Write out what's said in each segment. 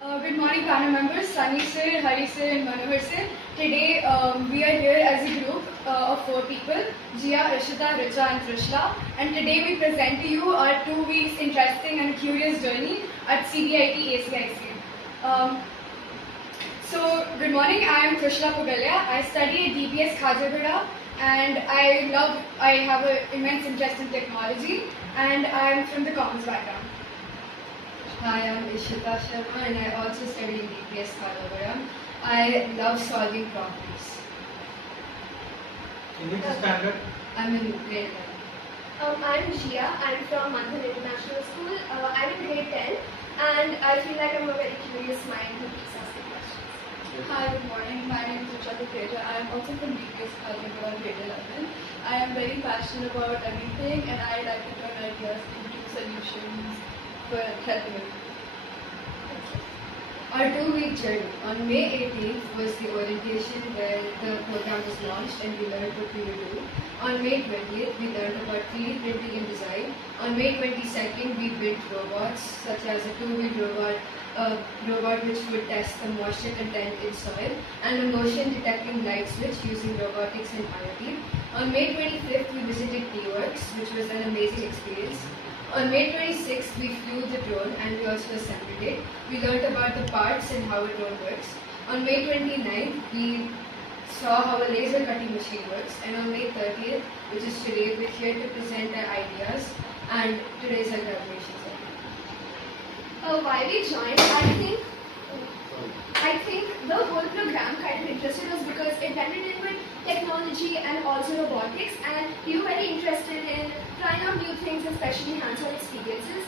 Good morning, panel members, Sunny sir, Hari sir, and Manohar sir. Today we are here as a group of 4 people: Jiya, Ishita, Richa, and Trishla. And today we present to you our 2 weeks interesting and curious journey at CBIT ACIC. Good morning. I am Trishla Pugalia. I study at DBS Khajagada, and I have an immense interest in technology, and I am from the commerce background. Hi, I'm Ishita Sharma and I also study in DBS Hyderabad. I love solving problems. In which standard? I'm in grade 11. I'm Jiya. I'm from Manthan International School. I'm in grade 10 and I feel like I'm a very curious mind who keeps asking questions. Hi, good morning. My name is Richa. I am also from DBS Hyderabad grade 11. I am very passionate about everything and I like to turn ideas into solutions for helping it. Our 2-week journey. On May 18th was the orientation where the program was launched and we learned what we would do. On May 20th, we learned about 3D printing and design. On May 22nd, we built robots such as a 2-wheel robot which would test the moisture content in soil, and a motion detecting light switch using robotics and IoT. On May 25th, we visited T-Works, which was an amazing experience. On May 26th, we flew the drone and we also assembled it. We learned about the parts and how a drone works. On May 29th, we saw how a laser cutting machine works. And on May 30th, which is today, we're here to present our ideas, and today's our graduation ceremony. Why we joined, I think the whole program kind of interested us because it blended in with technology and also robotics, and we were very interested in trying out new things, especially hands-on experiences.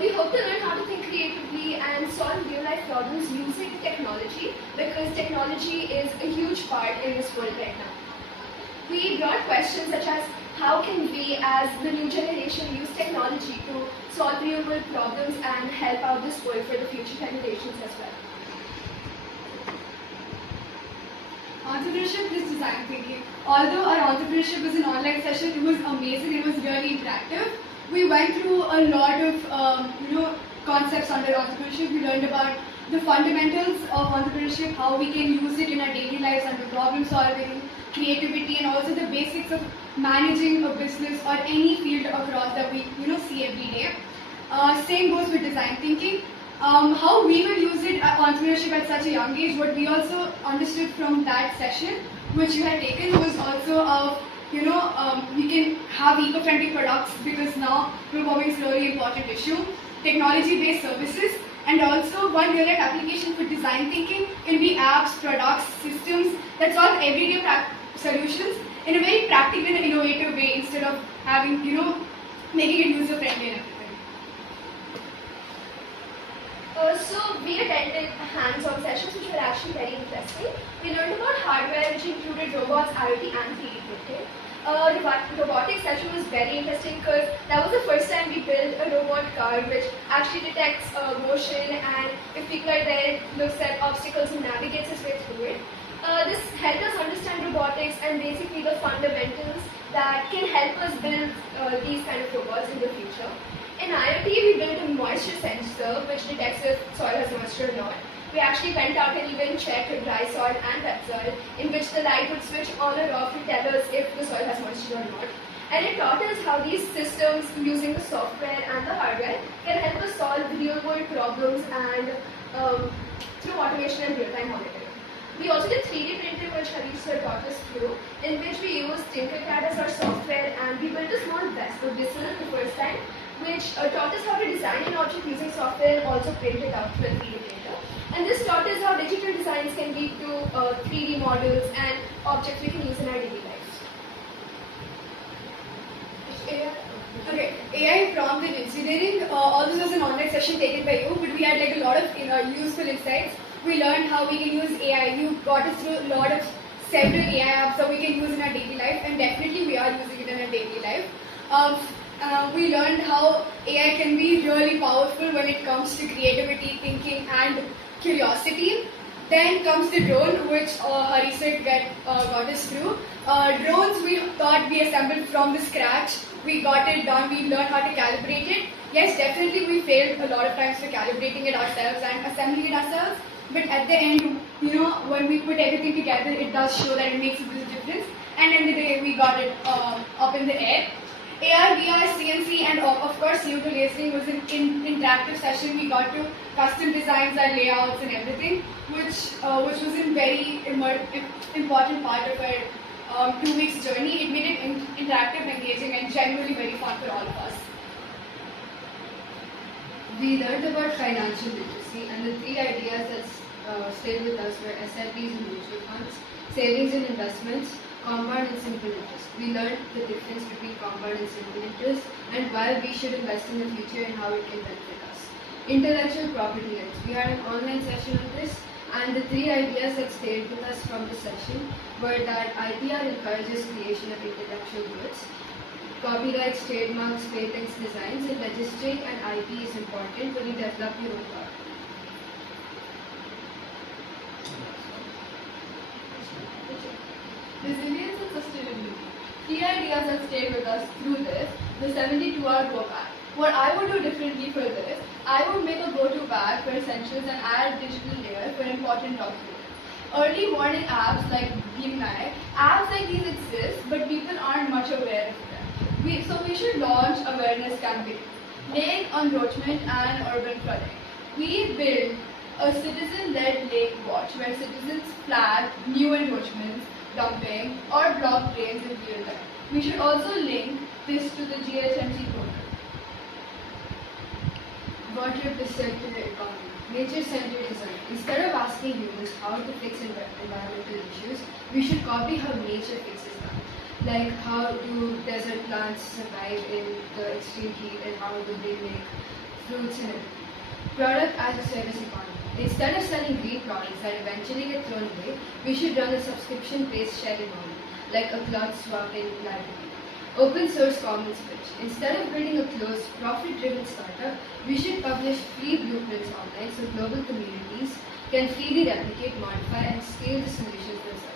We hope to learn how to think creatively and solve real-life problems using technology, because technology is a huge part in this world right now. We brought questions such as how can we as the new generation use technology to solve real-world problems and help out this world for the future generations as well. Entrepreneurship is design thinking. Although our entrepreneurship was an online session, it was amazing. It was really interactive. We went through a lot of concepts under entrepreneurship. We learned about the fundamentals of entrepreneurship, how we can use it in our daily lives under problem solving, creativity, and also the basics of managing a business or any field across that we see every day. Same goes with design thinking. How we will use it entrepreneurship at such a young age. What we also understood from that session, which you had taken, was also we can have eco-friendly products because now global warming is a really important issue. Technology-based services, and also one real-life application for design thinking can be apps, products, systems that solve everyday solutions in a very practical and innovative way instead of having making it user-friendly and everything. So we attended hands-on sessions which were actually very interesting. We learned about hardware which included robots, IoT and 3D printing. Robotics session was very interesting because that was the first time we built a robot car which actually detects motion, and if people are there, it looks at obstacles and navigates its way through it. This helped us understand robotics and basically the fundamentals that can help us build these kind of robots in the future. In IoT, we built a moisture sensor which detects if soil has moisture or not. We actually went out and even checked dry soil and wet soil, in which the light would switch on or off to tell us if the soil has moisture or not. And it taught us how these systems, using the software and the hardware, can help us solve real-world problems and through automation and real-time monitoring. We also did 3D printing, which Harish sir taught us through, in which we used Tinkercad as our software, and we built a small vessel the first time, which taught us how to design an object using software and also print it out with a 3D printer. And this taught us how digital designs can lead to 3D models and objects we can use in our daily lives. Okay, AI prompt in engineering. All this was an online session taken by you, but we had a lot of useful insights. We learned how we can use AI. You got us through a lot of several AI apps that we can use in our daily life, and definitely we are using it in our daily life. We learned how AI can be really powerful when it comes to creativity, thinking, and curiosity. Then comes the drone, which Hari said got us through. Drones we thought we assembled from the scratch. We got it done. We learned how to calibrate it. Yes, definitely we failed a lot of times for calibrating it ourselves and assembling it ourselves. But at the end, when we put everything together, it does show that it makes a big difference. And in the day, we got it up in the air. AR, VR, CNC, and of course CO2 lasering was an interactive session. We got to custom designs our layouts and everything, which was a very important part of our 2 weeks journey. It made it interactive, engaging, and genuinely very fun for all of us. We learned about financial literacy, and the 3 ideas that stayed with us were SIPs and mutual funds, savings and investments, compound and simple interest. We learned the difference between compound and simple interest and why we should invest in the future and how it can benefit us. Intellectual property rights. We had an online session on this, and the 3 ideas that stayed with us from the session were that IPR encourages creation of intellectual goods, copyrights, trademarks, patents, designs, and registering an IP is important when you develop your own product. Resilience and sustainability. 3 ideas that stayed with us through this, the 72-hour go bag. What I would do differently for this, I would make a go-to bag for essentials and add digital layer for important documents. Early warning apps like Beamnight, apps like these exist, but people aren't much aware of them. So we should launch awareness campaigns, lake encroachment and urban flooding. We build a citizen-led lake watch where citizens flag new encroachments, dumping, or block drains in real time. We should also link this to the GHMC program. Water the circular economy. Nature-centered design. Instead of asking humans how to fix environmental issues, we should copy how nature fixes them. Like how do desert plants survive in the extreme heat and how do they make fruits and everything. Product as a service economy. Instead of selling green products that eventually get thrown away, we should run a subscription-based sharing model, like a cloth swapping library. Open source commons pitch. Instead of building a closed, profit-driven startup, we should publish free blueprints online so global communities can freely replicate, modify, and scale the solutions themselves.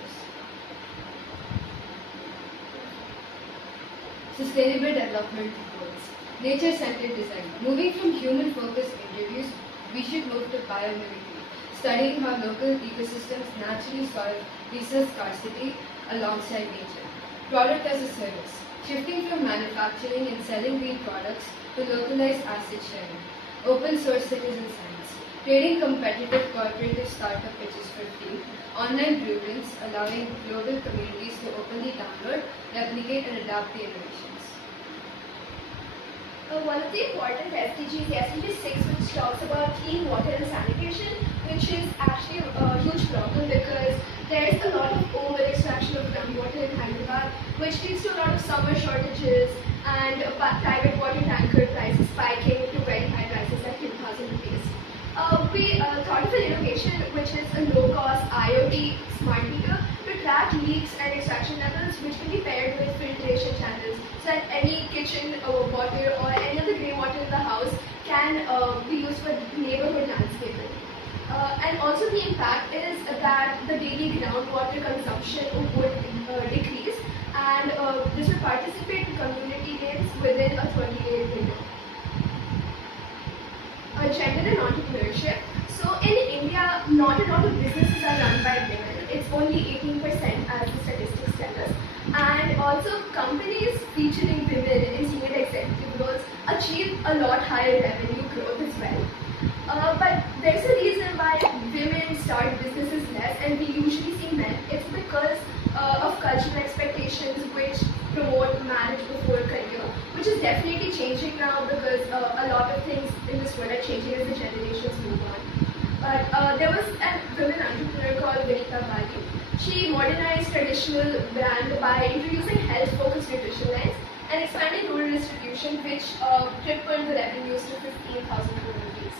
Sustainable development goals. Nature-centered design. Moving from human-focused interviews, we should move to biomimicry, studying how local ecosystems naturally solve resource scarcity alongside nature. Product as a service. Shifting from manufacturing and selling green products to localized asset sharing. Open source citizen science. Creating competitive cooperative startup pitches for free. Online blueprints allowing global communities to openly download, replicate, and adapt the innovations. One of the important SDGs, the SDG 6, which talks about clean water and sanitation, which is actually a huge problem because there is a lot of over extraction of groundwater in Hyderabad, which leads to a lot of summer shortages and private water tanker prices spiking to very high prices like 2,000 rupees. We thought of an innovation which is a low-cost IoT smart meter to track leaks and extraction levels, which can be paired with filtration channels so that any kitchen water or any other grey water in the house can be used for neighborhood landscaping. And also the impact is that the daily groundwater consumption would decrease, and this would participate in community gains within a 28-day window. Gender and entrepreneurship. So in India, not a lot of businesses are run by women. It's only 18% as the statistics tell us. And also companies featuring women in senior executive roles achieve a lot higher revenue growth as well. But there's a reason why women start businesses less and we usually see men. It's because of cultural expectations which promote marriage before career, which is definitely changing now because a lot of things in this world are changing as the generations move on. But there was a women entrepreneur called Richa. She modernized traditional brand by introducing health-focused nutrition lines and expanding rural distribution, which tripled the revenues to 15,000 crore rupees.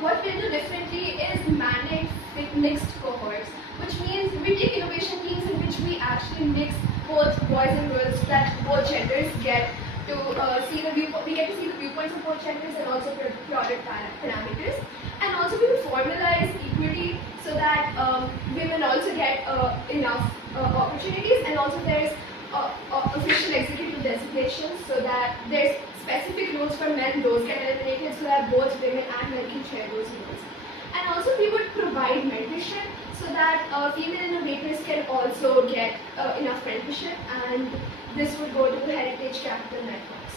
What we do differently is mandate mixed cohorts, which means we take innovation teams in which we actually mix both boys and girls so that both genders get to see the viewpoints of both genders and also product parameters. And also we will formalize equity so that women also get enough opportunities, and also there's official executive designations so that there's specific rules roles for men, those get eliminated so that both women and men can share those roles. And also we would provide mentorship so that female innovators can also get enough mentorship, and this would go to heritage capital networks.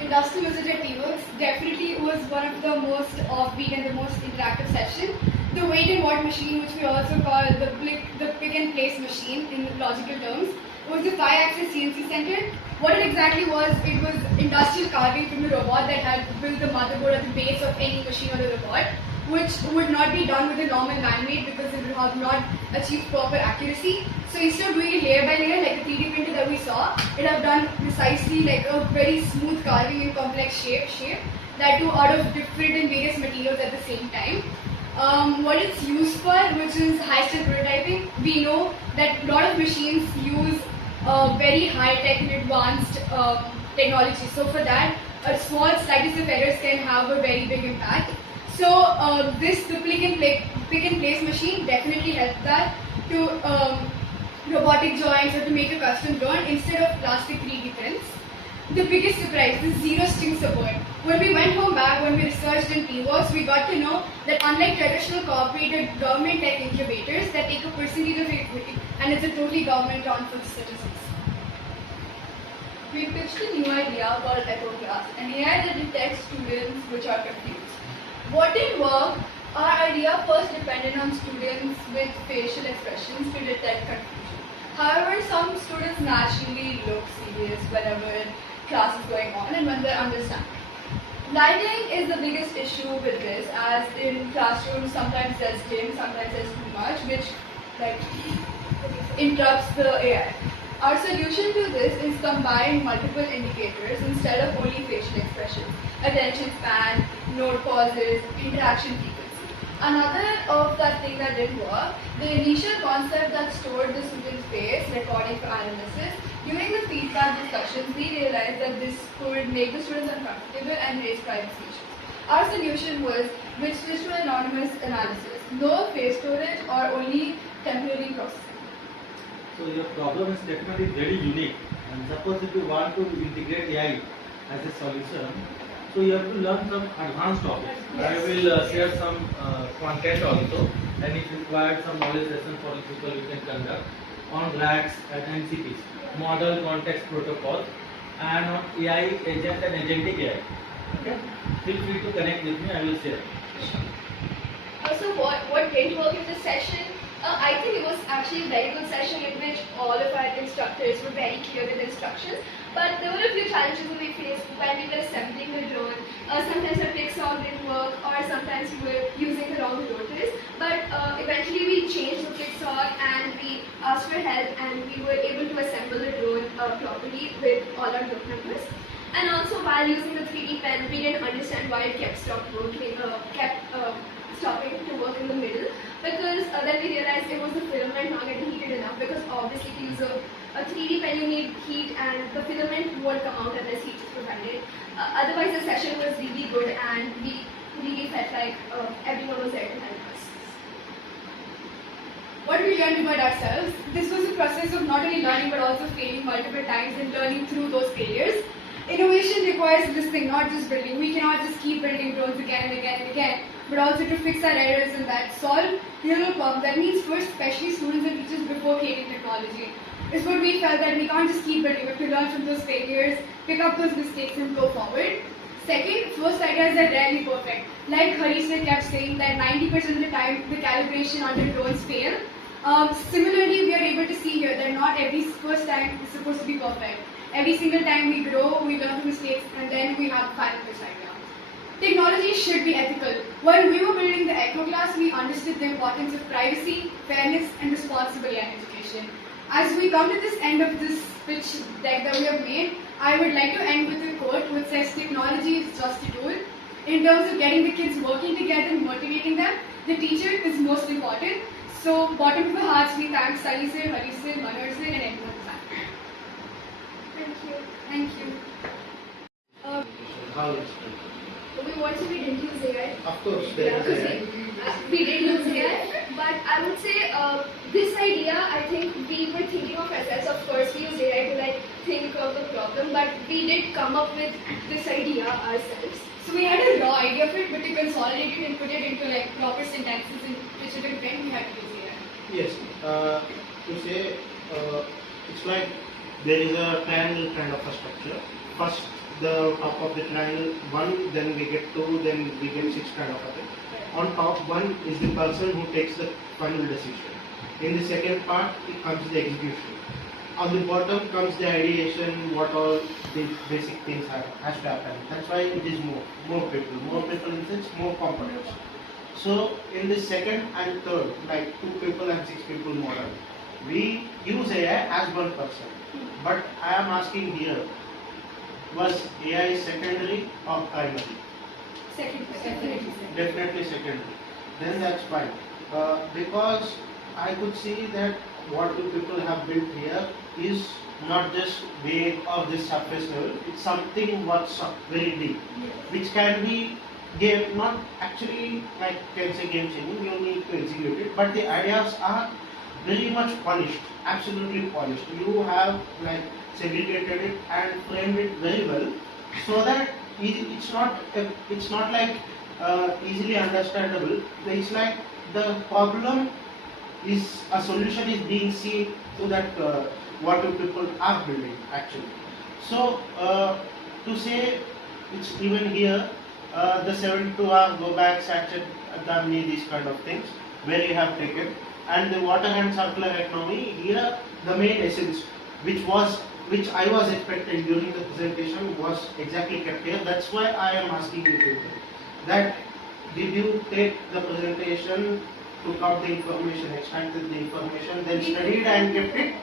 Industrial visitor teamworks definitely was one of the most offbeat and the most interactive session. The wait and what machine, which we also call the pick and place machine in logical terms, was the 5-axis CNC center. What it exactly was, it was industrial carving from the robot that had built the motherboard at the base of any machine or the robot, which would not be done with a normal man-made because it would have not achieved proper accuracy. So instead of doing it layer by layer like the 3D printer that we saw, it have done precisely like a very smooth carving in complex shape that too out of different and various materials at the same time. What it's used for, which is high-step prototyping, we know that a lot of machines use very high-tech and advanced technology. So for that, a small slightest of errors can have a very big impact. So the pick and place machine definitely helped that to robotic joints or to make a custom drone instead of plastic 3D prints. The biggest surprise, the zero string support. When we went home back, when we researched in teamworks, we got to know that unlike traditional cooperated government tech incubators that take a percentage of equity, and it's a totally government run for the citizens. We pitched a new idea called EchoClass, an AI that detects students which are confused. What didn't work, our idea first depended on students with facial expressions to detect confusion. However, some students naturally look serious whenever class is going on and when they're understanding. Lighting is the biggest issue with this, as in classrooms sometimes there's dim, sometimes there's too much, which interrupts the AI. Our solution to this is combine multiple indicators instead of only facial expressions: attention span, note pauses, interaction frequency. Another of that thing that didn't work, the initial concept that stored the student's face, recording for analysis. During the feedback discussions, we realized that this could make the students uncomfortable and raise privacy issues. Our solution was which switched to anonymous analysis, no face storage or only temporary processing. So your problem is definitely very unique, and suppose if you want to integrate AI as a solution, so you have to learn some advanced topics. I will share some content also, and if required some knowledge session for people you can conduct on RACs and NCPs, model context protocol, and on AI agent and agentic AI. Okay? Feel free to connect with me, I will share. Also, what didn't work in this session, I think it was actually a very good session in which all of our instructors were very clear with instructions, but there were a few challenges that we faced when we were assembling the drone. Sometimes our pick song didn't work, or sometimes we were using the wrong rotors, but eventually we changed the pick song and we asked for help, and we were able to assemble the drone properly with all our group members. And also, while using the 3D pen, we didn't understand why it kept stopping to work in the middle, because then we realized it was the filament not getting heated enough, because obviously to use a 3D pen you need heat, and the filament won't come out unless heat is provided. Otherwise the session was really good, and we really felt like everyone was there to help us. What we learned about ourselves, this was a process of not only learning but also failing multiple times and learning through those failures. Innovation requires listening, not just building. We cannot just keep building drones again and again and again, but also to fix our errors and that solve real problems. That means first, especially students and teachers before creating technology. Is what we felt that we can't just keep building. We have to learn from those failures, pick up those mistakes and go forward. Second, first ideas are rarely perfect. Like Harishna kept saying that 90% of the time the calibration under drones fail. Similarly, we are able to see here that not every first time is supposed to be perfect. Every single time we grow, we learn from mistakes, and then we have final idea. Technology should be ethical. While we were building the EchoClass, we understood the importance of privacy, fairness, and responsible AI education. As we come to this end of this pitch deck that we have made, I would like to end with a quote which says, "Technology is just a tool. In terms of getting the kids working together and motivating them, the teacher is most important." So, bottom of our hearts, we thank Sally sir, Hari sir, Manoj sir, and everyone. Thank you. Thank you. How We want to be didn't use AI. of course, We did use AI, but I would say this idea, I think we were thinking of ourselves. Of course, we use AI to like think of the problem, but we did come up with this idea ourselves. So we had a raw idea of it, but to consolidate it and put it into like proper syntaxes in which it we had to use AI. Yes. To say, it's like there is a triangle kind of a structure. First, the top of the triangle 1, then we get 2, then we get 6 kind of a thing. On top 1 is the person who takes the final decision. In the second part, it comes the execution. On the bottom comes the ideation, what all the basic things has to happen. That's why it is more people in the sense more components. So in the second and third, like 2 people and 6 people model, we use AI as one person. But I am asking here, was AI secondary or primary? Secondary. Definitely secondary. Then that's fine. Because I could see that what the people have built here is not just vague or this surface level. It's something what's very deep, which can be game, not actually like can say game changing. You need to execute it, but the ideas are very much polished, absolutely polished. You have like segregated it and framed it very well, so that it's not like easily understandable. It's like the problem is a solution is being seen to that what the people are building actually. So to say it's even here the 72-hour go back satchel dummy, these kind of things where you have taken, and the water and circular economy here, the main essence which I was expecting during the presentation was exactly kept here. That's why I am asking you people that did you take the presentation, took out the information, extracted the information, then studied and kept it?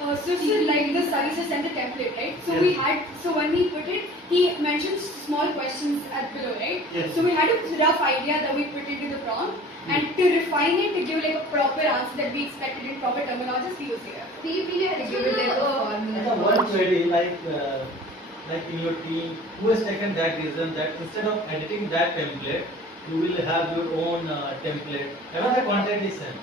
So like the studies has sent a template, right? So Yes. when we put it, he mentions small questions at below, right? Yes. So we had a rough idea that we put into the prompt, and to refine it to give like a proper answer that we expected in proper terminologies, we use AI. We had to give it like a formula. One query like in your team, who has taken that decision that instead of editing that template, you will have your own template. Another content is sent.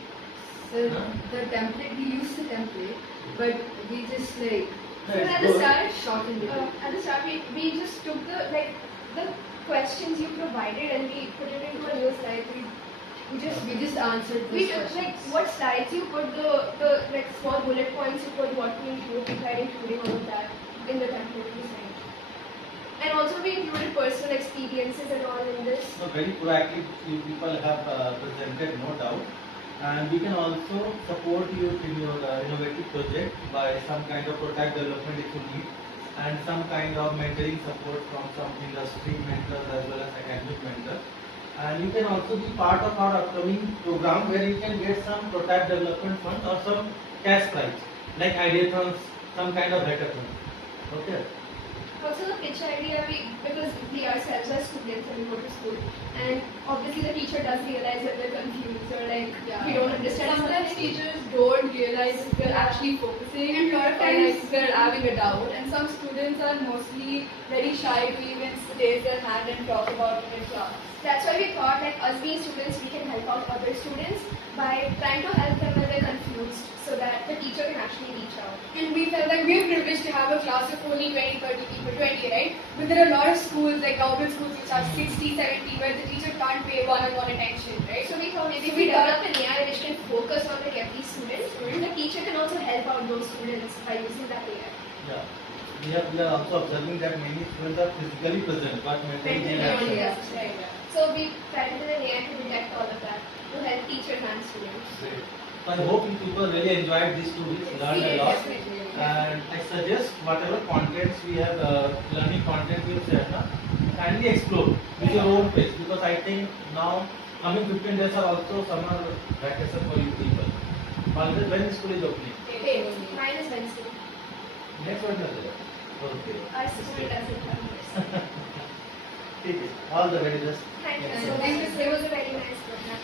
So the template, we used the template, but we just like So at the start, shortened it. at the start we just took the questions you provided and we put it into a new slide. We just answered We those just like questions. what slides you put the like small bullet points you put what we include, we tried including all of that in the template we sent. And also we included personal experiences and all in this. So very proactive, you people have presented, no doubt. And we can also support you in your innovative project by some kind of product development if you need, and some kind of mentoring support from some industry mentors as well as academic mentors. And you can also be part of our upcoming program where you can get some product development fund or some cash prize, like ideathons, some kind of hackathon. Okay. Also the pitch idea, because we ourselves are students and we go to school, and obviously the teacher does realize that we're confused or like we don't understand Sometimes something. teachers don't realize if we're actually focusing, And a lot of or times- like we're having a doubt. And some students are mostly very shy to even raise their hand and talk about it in class. That's why we thought like us being students, we can help out other students by trying to help them when they're confused so that the teacher can actually reach out. And we felt like we're privileged to have a class of only 20, 30 people, 20, right? But there are a lot of schools, like government schools, which are 60, 70, where the teacher can't pay one-on-one attention, right? So we thought maybe So if we we develop an AI which can focus on like every student, the teacher can also help out those students by using that AI. Yeah. We are also observing that many students are physically present but mentally Mentally absent. yes, right. So we patented an AI to detect all of that, to help teachers and students. Great. So I hope you people really enjoyed these 2 weeks, learned a lot. Definitely. And I suggest whatever contents we have, learning content we have shared, kindly explore with your own pace, because I think now coming 15 days are also summer vacation for you people. When the school is opening? Okay, mine is Wednesday. Next Wednesday. Okay. Our school doesn't have this. Okay. All the very best. Thank you Yes. so much. It was a very nice program.